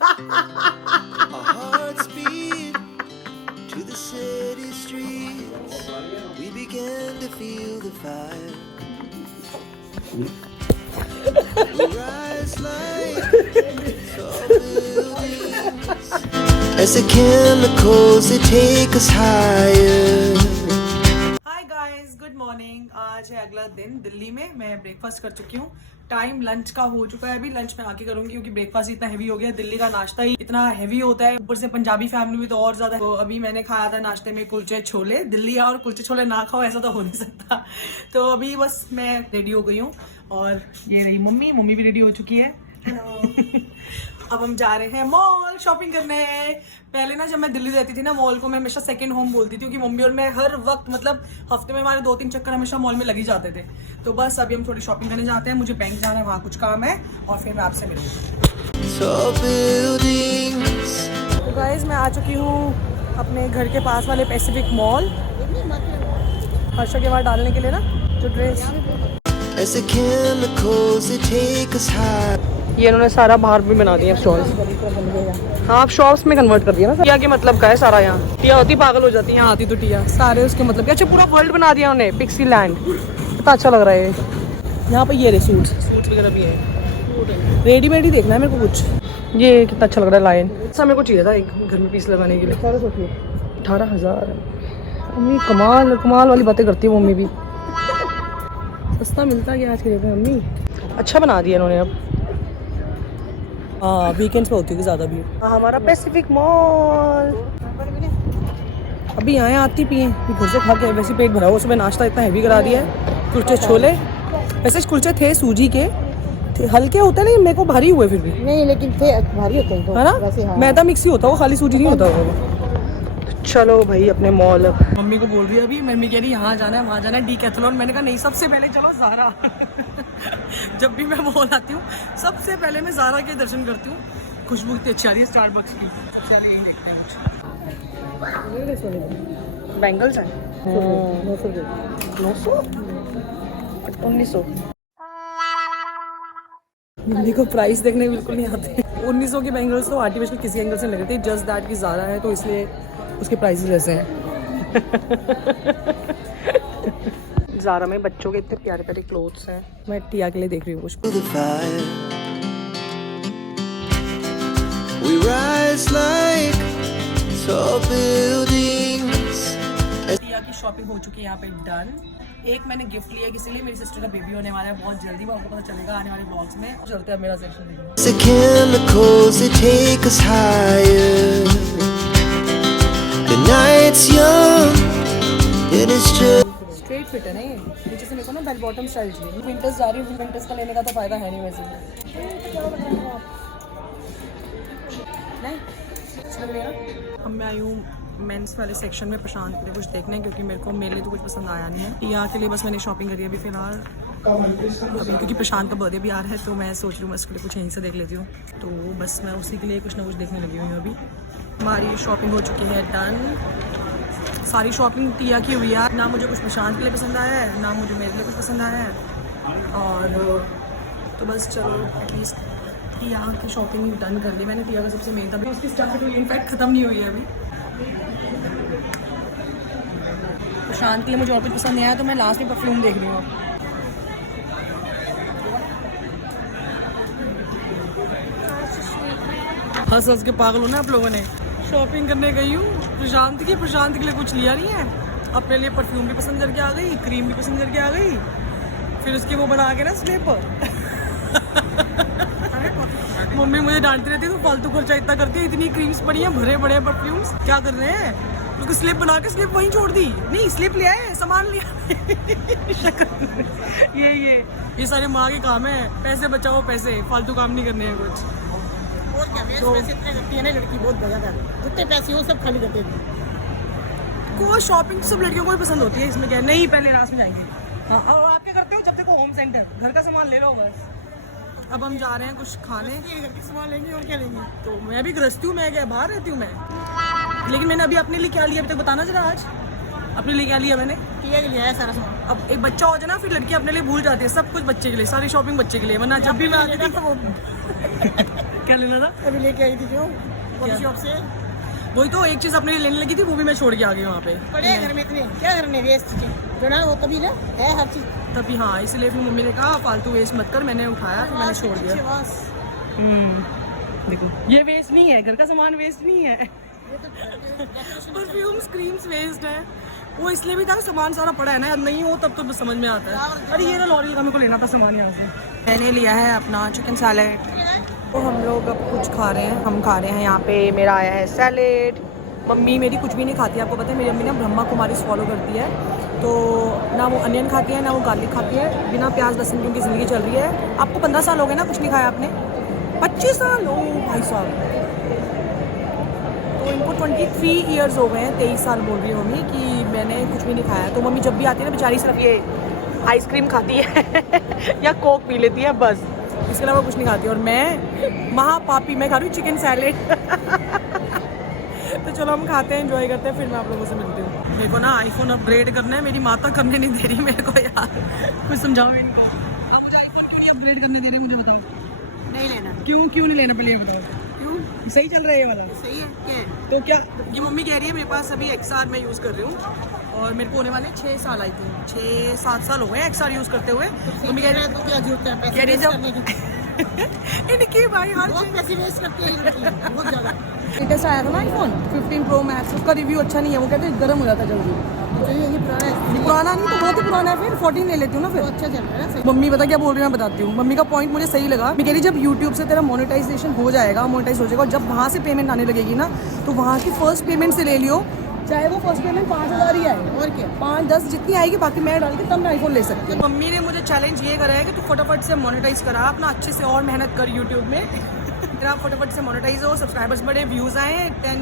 Our hearts beat to the city streets. We began to feel the fire. We rise like tall buildings as the chemicals they take us higher. Hi guys, good morning. आज है अगला दिन दिल्ली में। मैं breakfast कर चुकी हूँ। Time lunch का हो चुका है। अभी लंच में आके करूंगी क्योंकि ब्रेकफास्ट इतना हैवी हो गया। दिल्ली का नाश्ता ही इतना हैवी होता है, ऊपर से पंजाबी फैमिली भी तो और ज्यादा। तो अभी मैंने खाया था नाश्ते में कुलचे छोले। दिल्ली और कुलचे छोले ना खाओ ऐसा तो हो नहीं सकता। तो अभी बस मैं रेडी हो गई हूँ और ये रही मम्मी। मम्मी भी रेडी हो चुकी है। हेलो। अब हम जा रहे हैं मॉल शॉपिंग करने। पहले ना जब मैं दिल्ली रहती थी ना, मॉल को मैं हमेशा सेकंड होम बोलती थी क्योंकि मम्मी और मैं हर वक्त मतलब हफ्ते में हमारे 2-3 चक्कर हमेशा मॉल में लग ही जाते थे। तो बस अभी हम थोड़ी शॉपिंग करने जाते हैं। मुझे बैंक जाना है, वहाँ कुछ काम है और फिर मैं आपसे मिलूंगी। Tall buildings. तो गाइस मैं आ चुकी हूँ अपने घर के पास वाले पैसिफिक मॉल, हर्षा के वहाँ डालने के लिए ना जो dress. As the chemicals they take us high. ये इन्होंने सारा बाहर भी बना दिया स्टॉल्स। हाँ, आप शॉप्स में कन्वर्ट कर दिया ना। टिया के मतलब का है सारा। यहाँ टिया होती पागल हो जाती है, यहाँ आती तो टिया सारे उसके मतलब। अच्छा, पूरा वर्ल्ड बना दिया उन्होंने, पिक्सी लैंड। कितना अच्छा लग रहा है यहाँ पे। ये रहे सूट्स वगैरह भी है। रेडीमेड ही देखना है मेरे को कुछ। ये कितना अच्छा लग रहा है लाइन। ऐसा मेरे को चाहिए था एक घर में पीस लगाने के लिए। 18,000। मम्मी कमाल कमाल वाली बातें करती है मम्मी भी। सस्ता मिलता है आज के डेट में मम्मी। अच्छा बना दिया इन्होंने अब। हाँ, वीकेंड्स पे होती है ज़्यादा भीड़। हमारा पैसिफिक मॉल। अभी आए आती पिए घर से खा के वैसे पेट भरा हुआ। सुबह नाश्ता इतना हैवी करा दिया है। कुलचे छोले, वैसे कुलचे थे सूजी के, हल्के होते हैं लेकिन मेरे को भारी हुए फिर भी। नहीं लेकिन थे भारी होते हैं तो है ना। हाँ। मैदा मिक्स ही होता है वो, खाली सूजी नहीं होता वो। चलो भाई अपने मॉल। मम्मी को बोल रही है अभी, मम्मी कह रही यहाँ जाना है वहाँ जाना है डीकैथलॉन। मैंने कहा नहीं, सबसे पहले चलो ज़ारा। जब भी मैं मॉल आती हूँ सबसे पहले मैं ज़ारा के दर्शन करती हूँ। खुशबू इतनी अच्छी आ रही है स्टारबक्स की। चलो यही देखते हैं। बैंगल्स हैं 900 1900। मम्मी को प्राइस देखने बिल्कुल नहीं आते। 1900 के बैंगल्स तो आर्टिफिशियल किसी एंगल से लगे थे, जस्ट दैट की ज़ारा है तो इसलिए उसके प्राइसेस ऐसे हैं। ज़ारा में बच्चों के इतने प्यारे प्यारे क्लोथ्स हैं। मैं टिया के लिए देख रही हूँ कुछ। The fire. We rise like tall buildings. टिया की शॉपिंग हो चुकी है यहाँ पे डन। एक मैंने गिफ्ट लिया किसी लिए, मेरी सिस्टर का बेबी होने वाला है बहुत जल्दी, वो आपको पता चलेगा आने वाले ब्लॉग्स में। चलते हैं मेरा सेक्शन देखने। The chemicals they take us higher. The night's young and it's just. Straight fit है ना ये। नीचे से मेरे को ना बेल बॉटम स्टाइल चाहिए। विंटर्स जा रही हूँ, विंटर्स का लेने का तो फायदा है नहीं वैसे नहीं। अब मैं आई हूँ मेंस वाले सेक्शन में प्रशांत के लिए कुछ देखने, क्योंकि मेरे को मेरे लिए तो कुछ पसंद आया नहीं है। टिया के लिए बस मैंने शॉपिंग करी अभी फिलहाल। अभी क्योंकि प्रशांत का बर्थडे भी आ रहा है तो मैं सोच रही हूँ मैं उसके लिए कुछ यहीं से देख लेती हूँ। तो बस मैं उसी के लिए कुछ ना कुछ देखने लगी हुई हूँ। अभी हमारी शॉपिंग हो चुकी है डन। सारी शॉपिंग टिया की हुई है। ना मुझे कुछ प्रशांत के लिए पसंद आया है, ना मुझे मेरे लिए कुछ पसंद आया है। और तो बस चलो एटलीस्ट टिया की शॉपिंग डन कर ली मैंने। टिया का सबसे मेन था, उसकी स्टार्ट हुई इनफैक्ट ख़त्म नहीं हुई है अभी। प्रशांत के लिए मुझे और कुछ पसंद नहीं आया तो मैं लास्ट में परफ्यूम देख रही हूँ। हंस हंस के पागल हो ना आप लोगों ने। शॉपिंग करने गई हूँ प्रशांत की, प्रशांत के लिए कुछ लिया नहीं है। अपने लिए परफ्यूम भी पसंद करके आ गई, क्रीम भी पसंद करके आ गई, फिर उसके वो बना के ना स्लेपर। मम्मी मुझे डांटती रहती है, तो फालतू खर्चा इतना करती है, इतनी क्रीम्स पड़ी हैं, भरे बड़े परफ्यूम्स, क्या कर रहे हैं। क्योंकि स्लिप बना के स्लिप वहीं छोड़ दी। नहीं स्लिप लिया है, सामान लिया। ये सारे माँ के काम है, पैसे बचाओ पैसे, फालतू काम नहीं करने हैं कुछ। और क्या पैसे इतने करती है ना लड़की, बहुत बजा जितने पैसे हो सब खाली करते थे। को शॉपिंग सब लड़कियों को ही पसंद होती है, इसमें क्या नहीं। पहले रात में जाएंगे। हाँ, और आप क्या करते हो जब देखो होम सेंटर, घर का सामान ले लो बस। अब हम जा रहे हैं कुछ खाने। घर के सामान लेंगे और क्या लेंगे। तो मैं भी गृहस्थी हूँ, मैं क्या बाहर रहती हूँ मैं। लेकिन मैंने अभी अपने लिए क्या लिया अभी तक बताना जरा। आज अपने लिए क्या लिया मैंने? टिया के लिए आया सारा सामान। अब एक बच्चा हो जाए ना, फिर लड़की अपने लिए भूल जाती है सब कुछ। बच्चे के लिए सारी शॉपिंग बच्चे के लिए, वरना जब भी मैं आती थी तो वो क्या लेना था? अभी लेके आई थी जो शॉप से, वही तो एक चीज अपने लिए लेने लगी थी, वो भी मैं छोड़ के आ गई वहाँ पे। पड़े घर में इतने क्या करने वेस्ट जो ना वो तभी ना है हर चीज। तभी हाँ, इसलिए फिर मम्मी ने कहा फालतू वेस्ट मत कर, मैंने उठाया फिर मैंने छोड़ दिया। देखो ये वेस्ट नहीं है, घर का सामान वेस्ट नहीं है। परफ्यूम्स क्रीम्स वेस्ट है, वो इसलिए भी था कि सामान सारा पड़ा है ना, नहीं हो तब तो समझ में आता है। अरे ये ना लॉरियल का मेरे को लेना था सामान यहाँ से। मैंने लिया है अपना चिकन सैलेड, तो हम लोग अब कुछ खा रहे हैं। हम खा रहे हैं यहाँ पे, मेरा आया है सैलेड। मम्मी मेरी कुछ भी नहीं खाती, आपको पता है मेरी मम्मी ना ब्रह्मा कुमारी फॉलो करती है, तो ना वो अनियन खाती है ना वो गार्लिक खाती है, बिना प्याज लहसुन की उनकी ज़िंदगी चल रही है। आपको 15 साल हो गए ना, कुछ नहीं खाया आपने? 25 साल? ओ भाई साहब, तो इनको 23 ईयर्स हो गए हैं। 23 साल बोल रही है मम्मी कि मैंने कुछ भी नहीं खाया। तो मम्मी जब भी आती है ना बेचारी सिर्फ ये आइसक्रीम खाती है या कोक पी लेती है, बस इसके अलावा कुछ नहीं खाती। और मैं महापापी, मैं खा रही हूँ चिकन सैलेड। तो चलो हम खाते हैं, एंजॉय करते हैं, फिर मैं आप लोगों से मिलती हूँ। मेरे को ना आईफोन अपग्रेड करना है, मेरी माता करने नहीं दे रही मेरे को यार, कुछ समझाओ इनको। आप मुझे आईफोन क्यों नहीं अपग्रेड करने दे रहे, मुझे बताओ। नहीं लेना। क्यों नहीं लेना, पहले बताओ। क्यों? सही चल रहा है ये वाला? सही है क्या? तो क्या ये मम्मी कह रही है, मेरे पास अभी XR मैं यूज़ कर रही हूँ और मेरे को होने वाले 6 साल, आई थिंक 6-7 साल हो गए XR यूज़ करते हुए। मम्मी कह रही है तो क्या जरूरत है पैसे कह रही वेस्ट करने की? इनकी भाई हर बहुत पैसे वेस्ट करते हैं ये लड़की, बहुत ज्यादा। लेटेस्ट आया था ना आईफोन 15 Pro Max, उसका रिव्यू अच्छा नहीं है, वो कहते हैं गर्म हो जाता है जल्दी। तो ये पुराना है। पुराना नहीं तो बहुत ही पुराना है, फिर 14 ले लेती हूँ ना फिर। तो अच्छा चल रहा है। मम्मी पता क्या बोल रही है, मैं बताती हूँ। मम्मी का पॉइंट मुझे सही लगा। मैं कह रही जब यूट्यूब से तेरा मोनेटाइजेशन हो जाएगा, मोनेटाइज हो जाएगा, और जब वहाँ से पेमेंट आने लगेगी ना, तो वहाँ की फर्स्ट पेमेंट से ले लियो, चाहे वो फर्स्ट पेमेंट 5,000 ही आए और क्या 5-10 जितनी आएगी, बाकी मैं डाल के तब मैं आईफोन ले सकती हूँ। मम्मी ने मुझे चैलेंज ये करा है कि तू फटाफट से मोनेटाइज करा अपना, अच्छे से और मेहनत कर यूट्यूब में। तेरा फटाफट से मोनेटाइज हो, सब्सक्राइबर्स बड़े, व्यूज़ आए 10,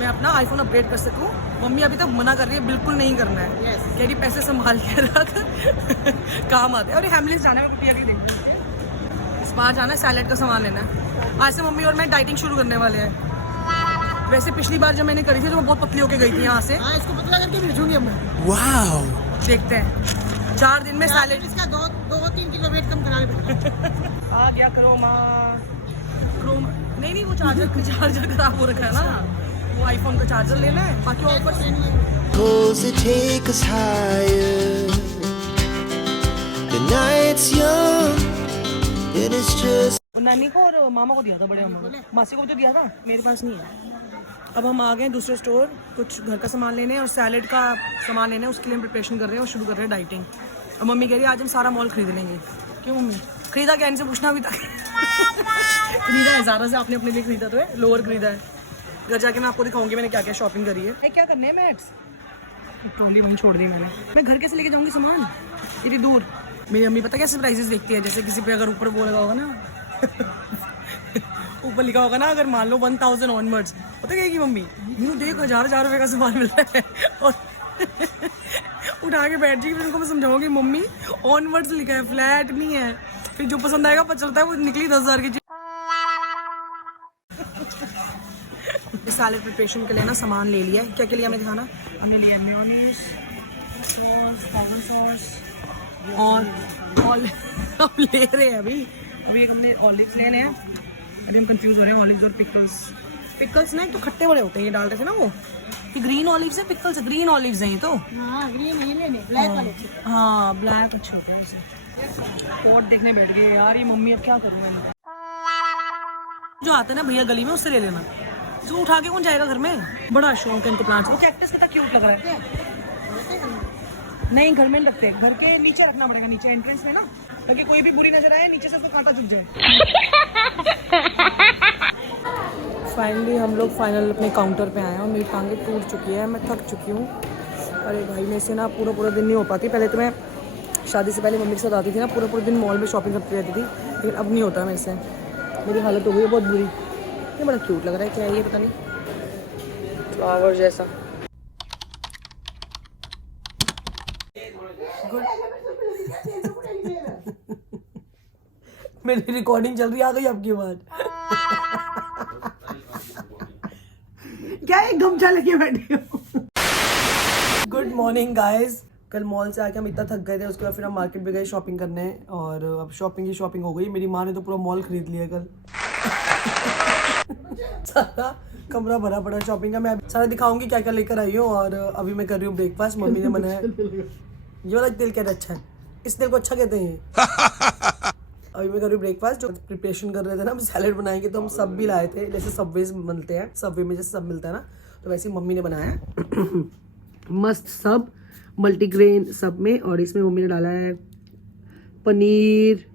मैं अपना आईफोन अपग्रेड कर सकूँ। मम्मी अभी तक मना कर रही है, बिल्कुल नहीं करना है। कह रही पैसे संभाल के रख, काम आते हैं। और हैमलिस जाना है कुटिया के, देखो इस बार जाना है, सैलेड का सामान लेना है। आज से मम्मी और मैं डाइटिंग शुरू करने वाले हैं। वैसे पिछली बार जब मैंने करी थी तो मैं बहुत पतली होके गई थी यहाँ से। हाँ, इसको पतला करके भेजूंगी अब मैं। Wow. देखते हैं 4 दिन में सैलेड। इसका 2-3 किलो वेट कम कराने पड़ेगा। आ गया क्रोमा नहीं वो चार्जर खराब हो रखा है ना, वो आईफोन का चार्जर लेना है, बाकी offer Pulls that take us higher. The night's young, and it's just. नानी को और मामा को दिया था, बड़े मामा, मासी को भी तो दिया था, मेरे पास नहीं है। अब हम आ गए दूसरे स्टोर, कुछ घर का सामान लेने और सैलेड का सामान लेने, उसके लिए हम प्रिपरेशन कर रहे हैं और शुरू कर रहे हैं डाइटिंग। और मम्मी कह रही है आज हम सारा मॉल खरीद लेंगे। क्यों मम्मी? खरीदा क्या, इनसे पूछना भी था। खरीदा है ज़्यादा से, आपने अपने लिए खरीदा तो है, लोअर खरीदा है। घर जाके मैं आपको दिखाऊंगी मैंने क्या क्या शॉपिंग करी है। क्या करने हैं मैट्स? ट्रॉली वहीं छोड़ दी मैंने। मैं घर कैसे लेके जाऊंगी सामान इतनी दूर? मेरी अम्मी पता कैसे प्राइसेस देखती है, जैसे किसी पे अगर ऊपर वो लगा होगा ना ऊपर लिखा होगा ना, अगर मान लो 1000 ऑनवर्ड्स, पता क्या कि मम्मी यूँ देख 1000 रुपये का सामान मिल रहा है और उठा के बैठ जाएगी। फिर उनको मैं समझाऊंगी मम्मी ऑनवर्ड्स लिखा है, फ्लैट नहीं है। फिर जो पसंद आएगा पता चलता है वो निकली 10,000 की चीज। सैलेड प्रिपरेशन के लिए ना सामान ले लिया है। क्या क्या लिया मैं दिखाना। हमने लिया मेयोनीज, सॉस, टमाटो सॉस और हम ले रहे हैं अभी हमने ऑलिव्स लेने हैं। अभी हम कंफ्यूज हो रहे हैं ऑलिव्स और पिकल्स ना, एक तो खट्टे वाले होते हैं, ये डाल रहे थे ना वो, ये ग्रीन ऑलिव्स है, पिकल्स ग्रीन ऑलिव्स हैं ये तो। हाँ, ग्रीन नहीं लेने, ब्लैक वाले। हाँ ब्लैक अच्छे होते हैं ऐसे। पॉट देखने बैठ गए यार, ये मम्मी अब क्या करूँ मैं। जो आता है ना भैया गली में, उससे ले लेना। जो उठा के कौन जाएगा घर में, बड़ा शौक है इनको प्लांट्स। वो कैक्टस कितना क्यूट लग रहा है। नहीं घर में नहीं रखते, घर के नीचे रखना पड़ेगा, नीचे एंट्रेंस में ना, ताकि कोई भी बुरी नजर आए नीचे से उसको कांटा चुभ जाए। फाइनली हम लोग अपने काउंटर पे आए हैं और मेरी टांगें टूट चुकी है, मैं थक चुकी हूँ। अरे भाई मेरे से ना पूरा दिन नहीं हो पाती। पहले तो मैं शादी से पहले मम्मी के साथ आती थी ना, पूरा दिन मॉल में शॉपिंग करती रहती थी, लेकिन अब नहीं होता मेरे से। मेरी हालत हो गई है बहुत बुरी। ये बड़ा क्यूट लग रहा है, क्या है ये पता नहीं, फ्लावर जैसा। मेरी रिकॉर्डिंग चल रही, आ गई आपकी आवाज। क्या एक गमछा लेके बैठे हो। Good morning guys. कल मॉल से आके हम इतना थक गए थे, उसके बाद फिर हम मार्केट भी गए शॉपिंग करने, और अब शॉपिंग हो गई। मेरी माँ ने तो पूरा मॉल खरीद लिया कल। सारा कमरा भरा पड़ा शॉपिंग का। मैं सारा दिखाऊंगी क्या क्या लेकर आई हूँ। और अभी मैं कर रही हूँ ब्रेकफास्ट। मम्मी ने बनाया ये वाला तेल क्या अच्छा है, इस तेल को अच्छा कहते हैं। अभी मैं कर रही हूँ ब्रेकफास्ट। जो प्रिपरेशन कर रहे थे ना, हम सैलेड बनाएंगे तो हम सब भी लाए थे, जैसे सबवे बनते हैं, सबवे में जैसे सब मिलता है ना, तो वैसे ही मम्मी ने बनाया मस्त सब मल्टीग्रेन सब में। और इसमें मम्मी ने डाला है पनीर,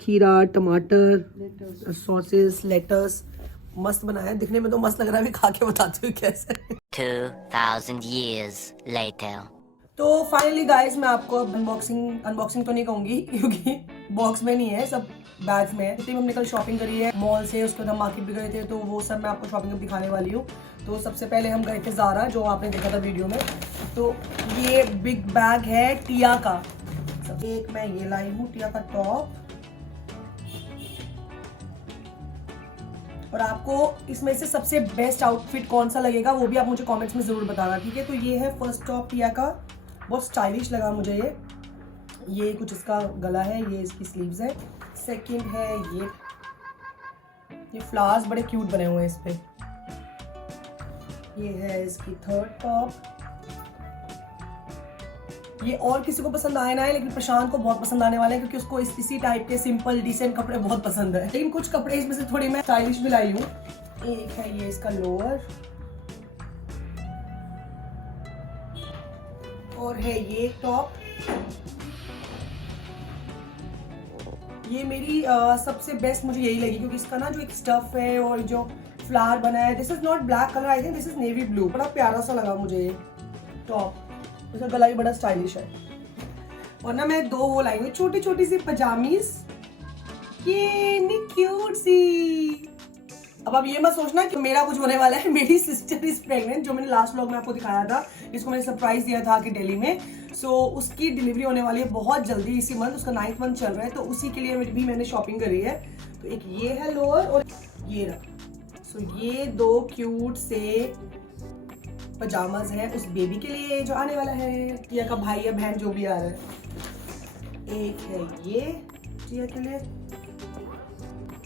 खीरा, टमाटर, सॉसेस, लेटस, मस्त बनाया है। दिखने में तो मस्त लग रहा है, अभी खा के बताती हूँ कैसे। 2000 years later. तो फाइनली गाइस मैं आपको अनबॉक्सिंग तो नहीं कहूंगी क्योंकि बॉक्स में नहीं है, सब बैग्स में है। जितनी हमने कल शॉपिंग करी है मॉल से, उसके बाद हम मार्केट भी गए थे, तो वो सब मैं आपको शॉपिंग अब दिखाने वाली हूँ। तो सबसे पहले हम गए थे ज़ारा, जो आपने देखा था वीडियो में। तो ये बिग बैग है टिया का। एक मैं ये लाई हूँ टिया का टॉप। और आपको इसमें से सबसे बेस्ट आउटफिट कौन सा लगेगा वो भी आप मुझे कमेंट्स में जरूर बताना, ठीक है। तो ये है फर्स्ट टॉप टिया का, बहुत स्टाइलिश लगा मुझे ये कुछ इसका गला है, ये इसकी स्लीव्स है। सेकंड है ये फ्लावर्स बड़े क्यूट बने हुए हैं इस पे। ये है इसकी थर्ड टॉप। ये और किसी को पसंद आए ना है, लेकिन प्रशांत को बहुत पसंद आने वाला है क्योंकि उसको इसी टाइप के सिंपल डिसेंट कपड़े बहुत पसंद है। लेकिन कुछ कपड़े इसमें से थोड़ी मैं स्टाइलिश भी लाई हूँ। एक है ये इसका लोअर, और है ये टॉप। ये मेरी सबसे बेस्ट मुझे यही लगी क्योंकि इसका ना जो एक स्टफ है और जो फ्लावर बना है, this is not black colour, I think this is navy blue. बड़ा प्यारा सा लगा मुझे ये टॉप। इसका गला भी बड़ा स्टाइलिश है। और ना मैं 2 वो लाई हूँ छोटी छोटी सी पजामीज, ये क्यूट सी। अब आप ये मत सोचना कि मेरा कुछ होने वाला है। मेरी सिस्टर इज प्रेग्नेंट, जो मैंने लास्ट व्लॉग में आपको दिखाया था, जिसको मैंने सरप्राइज दिया था कि दिल्ली में। सो उसकी डिलीवरी होने वाली है बहुत जल्दी, इसी मंथ, उसका 9th मंथ चल रहा है। तो उसी के लिए भी मैंने शॉपिंग करी है। तो एक ये है लोअर और ये रहा। सो ये 2 क्यूट से पजामाज हैं उस बेबी के लिए जो आने वाला है, टिया का भाई या बहन जो भी आ रहा है। एक है ये टिया के लिए,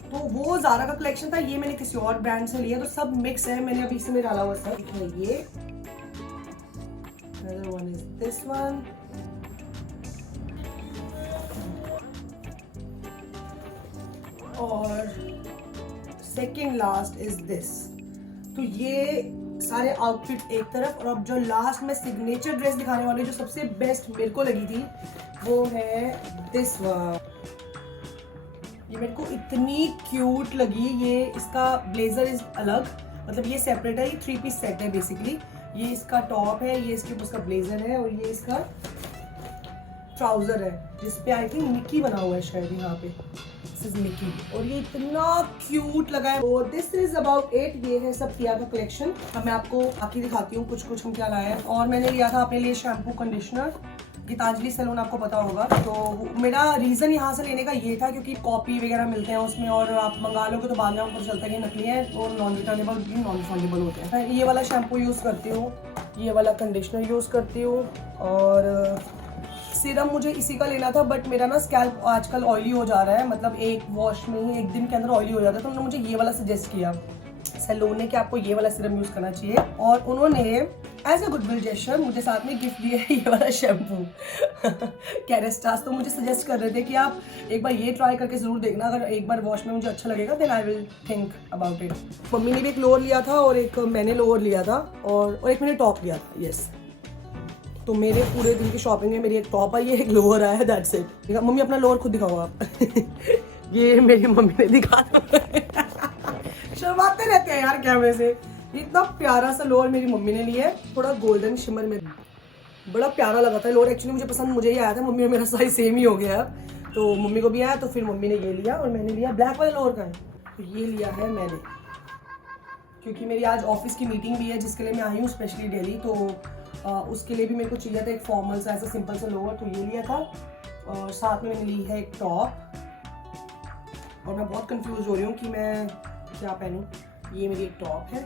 तो वो ज़ारा का कलेक्शन था, ये मैंने किसी और ब्रांड से लिया, तो सब मिक्स है, मैंने अभी इसमें डाला हुआ था। एक है ये, another one is this one, और सेकेंड लास्ट इज दिस। तो ये सारे आउटफिट एक तरफ, और अब जो लास्ट में सिग्नेचर ड्रेस दिखाने वाली जो सबसे बेस्ट मेरे को लगी थी वो है दिस वन। ये मेरे को इतनी क्यूट लगी। ये इसका ब्लेजर इज अलग, मतलब ये सेपरेट है, ये 3 पीस सेट है बेसिकली। ये इसका टॉप है, ये इसके ऊपर उसका ब्लेजर है, और ये इसका ट्राउजर है जिसपे आई थिंक मिकी बना हुआ है शायद यहाँ पे, दिस इज मिकी। और ये इतना क्यूट लगा है। और दिस इज अबाउट इट। ये है सब टिया का कलेक्शन। अब मैं आपको आखिर दिखाती हूँ कुछ हम क्या लाए हैं। और मैंने लिया था अपने लिए शैम्पू, कंडीशनर, गीतांजलि सैलून, आपको पता होगा। तो मेरा रीज़न यहाँ से लेने का ये था क्योंकि कॉपी वगैरह मिलते हैं उसमें, और आप मंगा लोगे तो बाद में आपको चलता है कि नकली है और नॉन रिटर्नेबल भी नॉन रिफंडेबल होते हैं। मैं ये वाला शैम्पू यूज़ करती हूँ, ये वाला कंडीशनर यूज़ करती हूँ, और सीरम मुझे इसी का लेना था, बट मेरा ना स्कैल्प आजकल ऑयली हो जा रहा है, मतलब एक वॉश में ही 1 दिन के अंदर ऑयली हो जाता है। तो उन्होंने मुझे ये वाला सजेस्ट किया सैलून ने कि आपको ये वाला सीरम यूज़ करना चाहिए, और उन्होंने एज अ गुडविल जेस्चर मुझे साथ में गिफ्ट दिया है ये वाला शैम्पू कैरेस्टास। तो मुझे सजेस्ट कर रहे थे कि आप एक बार ये ट्राई करके ज़रूर देखना, अगर एक बार वॉश में मुझे अच्छा लगेगा then I will think about it. Mummy ने भी एक लोअर लिया था और एक मैंने लोअर लिया था, और एक मैंने टॉप लिया था। यस, तो मेरे पूरे दिन की शॉपिंग में मेरी एक टॉप आई है, एक लोअर आया है, दैट्स इट। मम्मी अपना लोअर खुद दिखाओ आप ये मेरी मम्मी ने दिखा शर्माते रहते हैं यार कैमरे से। इतना प्यारा सा लोअर मेरी मम्मी ने लिया है, थोड़ा गोल्डन शिमर में, बड़ा प्यारा लगा था लोअर। एक्चुअली मुझे पसंद मुझे ही आया था, मम्मी और मेरा साइज सेम ही हो गया, तो मम्मी को भी आया, तो फिर मम्मी ने ये लिया और मैंने लिया ब्लैक वाला लोअर का है। तो ये लिया है मैंने क्योंकि मेरी आज ऑफिस की मीटिंग भी है जिसके लिए मैं आई हूँ स्पेशली दिल्ली, तो उसके लिए भी मेरे को चाहिए था एक फॉर्मल सा ऐसा सिंपल सा लोअर, तो ये लिया था। और साथ में मैंने ली है एक टॉप, और मैं बहुत कंफ्यूज हो रही हूँ कि मैं क्या पहनूं। ये मेरी एक टॉप है।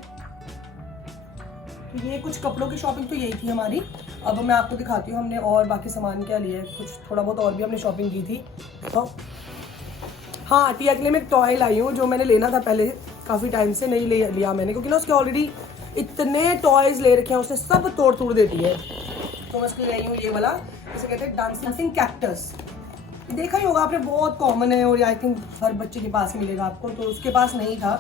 तो ये कुछ कपड़ों की शॉपिंग तो यही थी हमारी। अब मैं आपको दिखाती हूँ हमने और बाकी सामान क्या लिया है, कुछ थोड़ा बहुत और भी हमने शॉपिंग की थी। तो हाँ, टिया के लिए मैं एक टॉय लाई हूँ जो मैंने लेना था पहले काफ़ी टाइम से, नहीं लिया मैंने, क्योंकि ना उसके ऑलरेडी इतने टॉयज ले रखे हैं, उसने सब तोड़ देती है। तो मैं उसके लिए लाई हूँ ये वाला, इसे कहते हैं डांसिंग कैक्टस। देखा ही होगा आपने, बहुत कॉमन है और आई थिंक हर बच्चे के पास मिलेगा आपको। तो उसके पास नहीं था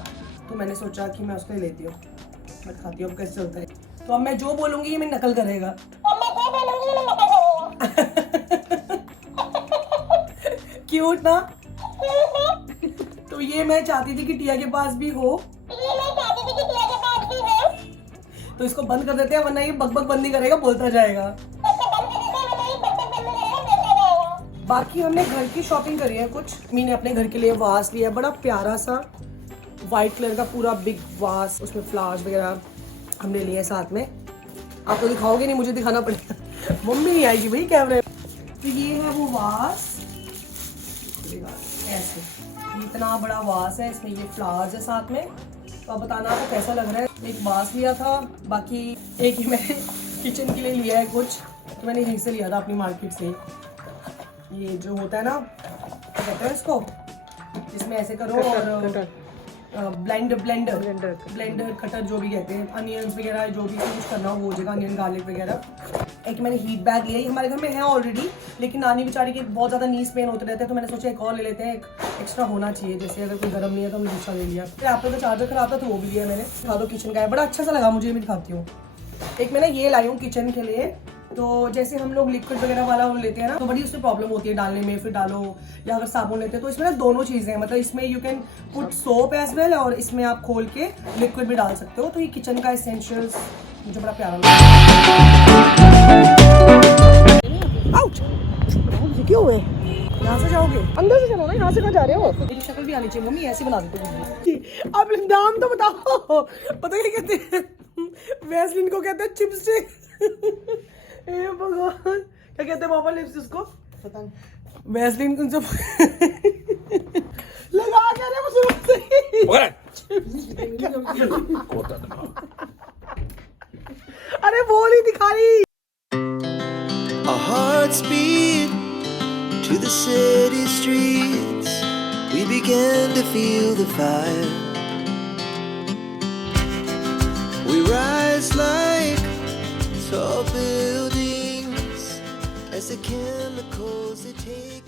तो मैंने सोचा कि मैं उसको ले लेती हूँ। मैं दिखाती हूँ अब कैसे चलता है। तो अब मैं जो बोलूँगी ये मैं नकल करेगा। क्यूट ना? तो ये मैं चाहती थी कि टिया के पास भी हो। तो इसको बंद कर देते हैं, वरना ये बकबक बंद नहीं करेगा, बोलता जाएगा। बाकी हमने घर की शॉपिंग करी है कुछ। मैंने अपने घर के लिए वास लिया, बड़ा प्यारा सा वाइट कलर का पूरा बिग वास, उसमें फ्लावर्स वगैरह हमने लिए साथ में। आप तो दिखाओगे नहीं, मुझे दिखाना पड़ेगा, मम्मी नहीं आएगी भाई कैमरे। तो ये है वो वास, ऐसे इतना बड़ा वास है, इसमें ये फ्लावर्स है साथ में। तो अब बताना आपको कैसा लग रहा है। एक वास लिया था, बाकी एक ही मैंने किचन के लिए लिया है कुछ, तो मैंने यहीं से लिया था अपनी मार्केट से। ये जो होता है ना, क्या कहते हैं इसको, इसमें ऐसे करो और ब्लेंडर कटर जो भी कहते हैं, अनियंस वगैरह जो भी कुछ करना हो जगह, अनियन गार्लिक वगैरह। एक मैंने हीट बैग लिया, ये हमारे घर में है ऑलरेडी, लेकिन नानी बेचारी की बहुत ज़्यादा नीज पेन होते रहते हैं, तो मैंने सोचा एक और ले लेते हैं, एक एक्स्ट्रा होना चाहिए, जैसे अगर कोई गर्म नहीं है तो हमने दूसरा ले लिया। फिर आपका तो चार्जर खराब था तो वो भी लिया मैंने। दिखा दो किचन का है, बड़ा अच्छा सा लगा मुझे, मैं दिखाती हूँ। एक मैंने ये लाई हूँ किचन के लिए। तो जैसे हम लोग लिक्विड वगैरह वाला लेते हैं ना, तो बड़ी उससे प्रॉब्लम होती है डालने में, फिर डालो, या अगर साबुन लेते हैं तो इसमें ना दोनों चीज़ें हैं, मतलब इसमें you can put soap as well, और इसमें आप खोल के लिक्विड भी डाल सकते हो। तो ये किचन का एसेंशियल्स मुझे बड़ा प्यारा लगा। आउट! क्यों हुए? यहाँ से जाओगे? अंदर से चलो ना, यहाँ से कहाँ जा रहे हो? मेरी शक्ल भी आनी चाहिए मम्मी, ऐसे बना देते हो। अब नाम तो बताओ। पता क्या कहते हैं? वैसलीन को कहते हैं चिपस्टिक। ए भगवान, क्या कहते हैं पापा लिप्स उसको? पता नहीं। वैसलीन को जब लगा के रे मुझे। अरे बोल ही दिखाई। Our hearts beat to the city streets. We began to feel the fire. We rise like tall buildings as the chemicals they take